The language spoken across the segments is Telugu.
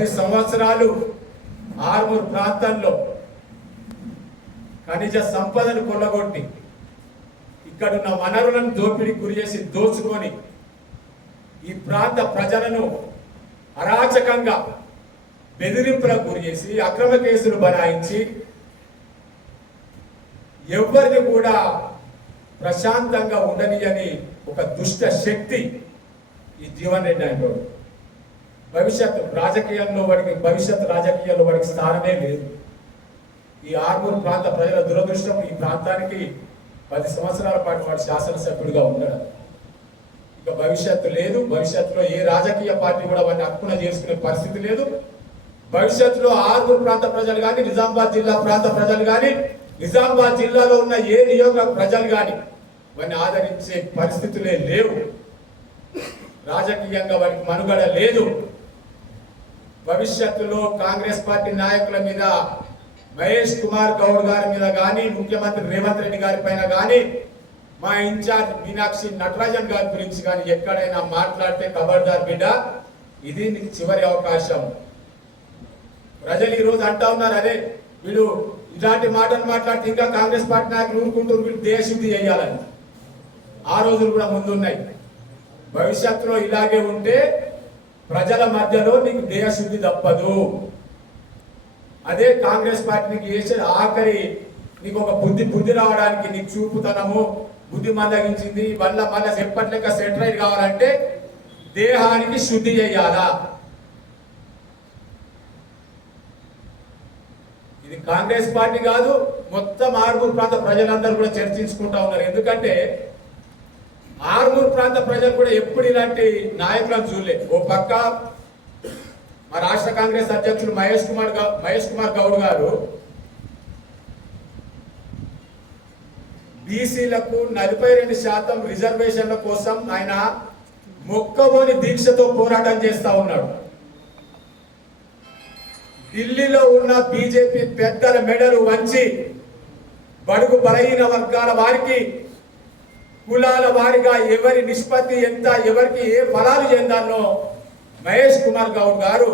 10 సంవత్సరాలు ఆర్మూర్ ప్రాంతంలో ఖనిజ సంపదను కొల్లగొట్టి ఇక్కడున్న వనరులను దోపిడీకి గురి చేసి దోచుకొని ఈ ప్రాంత ప్రజలను అరాచకంగా బెదిరింపులకు గురి చేసి అక్రమ కేసులు బనాయించి ఎవరిని కూడా ప్రశాంతంగా ఉండనియని ఒక దుష్ట శక్తి ఈ జీవన్ రెడ్డి అంటాడు. భవిష్యత్తు రాజకీయంలో వాడికి స్థానమే లేదు. ఈ ఆర్మూర్ ప్రాంత ప్రజల దురదృష్టం ఈ ప్రాంతానికి 10 సంవత్సరాల పాటు వాడు శాసనసభ్యుడిగా ఉండడం. ఇక భవిష్యత్తు లేదు. భవిష్యత్తులో ఏ రాజకీయ పార్టీ కూడా వాడిని హక్కున చేసుకునే పరిస్థితి లేదు. భవిష్యత్తులో ఆర్మూర్ ప్రాంత ప్రజలు కానీ, నిజామాబాద్ జిల్లా ప్రాంత ప్రజలు కానీ, నిజామాబాద్ జిల్లాలో ఉన్న ఏ నియోజకవర్గ ప్రజలు కానీ వాడిని ఆదరించే పరిస్థితులే లేవు. రాజకీయంగా వాడికి మనుగడ లేదు. భవిష్యత్తులో కాంగ్రెస్ పార్టీ నాయకుల మీద, మహేష్ కుమార్ గౌడ్ గారి మీద కానీ, ముఖ్యమంత్రి రేవంత్ రెడ్డి గారి పైన కానీ, మా ఇన్ఛార్జ్ మీనాక్షి నటరాజన్ గారి గురించి కానీ ఎక్కడైనా మాట్లాడితే ఖబర్దార్ బిడ్డ, ఇది నీకు చివరి అవకాశం. ప్రజలు ఈ రోజు అంటా ఉన్నారు, అదే వీడు ఇలాంటి మాటలు మాట్లాడితే ఇంకా కాంగ్రెస్ పార్టీ నాయకులు ఊరుకుంటూ వీళ్ళు దేశశుద్ధి చేయాలని. ఆ రోజులు కూడా ముందున్నాయి. భవిష్యత్తులో ఇలాగే ఉంటే ప్రజల మధ్యలో నీకు దేశశుద్ధి తప్పదు. అదే కాంగ్రెస్ పార్టీకి చేసే ఆఖరి నీకు ఒక బుద్ధి రావడానికి నీకు చూపుతనము, బుద్ధి మందగించింది, మళ్ళా ఎప్పట్లేక సెటిలైట్ కావాలంటే దేహానికి శుద్ధి చేయాలా. ఇది కాంగ్రెస్ పార్టీ కాదు, మొత్తం ఆర్మూర్ ప్రాంత ప్రజలందరూ కూడా చర్చించుకుంటా ఉన్నారు. ఎందుకంటే ఆర్మూర్ ప్రాంత ప్రజలు కూడా ఎప్పుడు ఇలాంటి నాయకులను చూడలే. ఓ పక్క మా రాష్ట్ర కాంగ్రెస్ అధ్యక్షుడు మహేష్ కుమార్ గౌడ్ గారు బీసీలకు 42% రిజర్వేషన్ల కోసం ఆయన మొక్కబోని దీక్షతో పోరాటం చేస్తా ఉన్నాడు. ఢిల్లీలో ఉన్న బీజేపీ పెద్దల మెడలు వంచి బడుగు బలహీన వర్గాల వారికి కులాల వారిగా ఎవరి నిష్పత్తి ఎంత, ఎవరికి ఏ ఫలాలు చెందాలో మహేష్ కుమార్ గౌడ్ గారు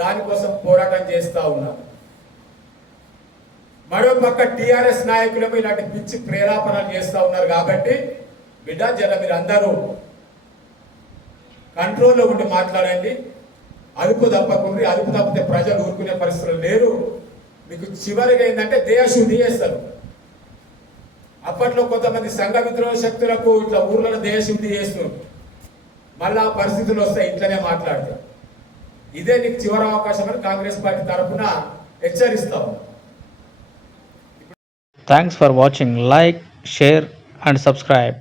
దానికోసం పోరాటం చేస్తా ఉన్నారు. మరో పక్క టిఆర్ఎస్ నాయకులకు ఇలాంటి పిచ్చి ప్రేరేపణలు చేస్తా ఉన్నారు. కాబట్టి బిడ్డ జర మీరు అందరూ కంట్రోల్లో ఉండి మాట్లాడండి. అదుపు తప్పకుండా, అదుపు తప్పితే ప్రజలు ఊరుకునే పరిస్థితులు లేరు. మీకు చివరిగా ఏంటంటే దేశశుద్ధి చేస్తారు. అప్పట్లో కొంతమంది సంఘ విద్రోహ శక్తులకు ఇట్లా ఊర్లలో దేశశుద్ధి చేస్తున్నారు. మళ్ళా పరిస్థితులు వస్తాయి, ఇట్లనే మాట్లాడతారు. ఇదే నీకు చివరి అవకాశం అని కాంగ్రెస్ పార్టీ తరఫున హెచ్చరిస్తాం. Thanks for watching. Like, share and subscribe.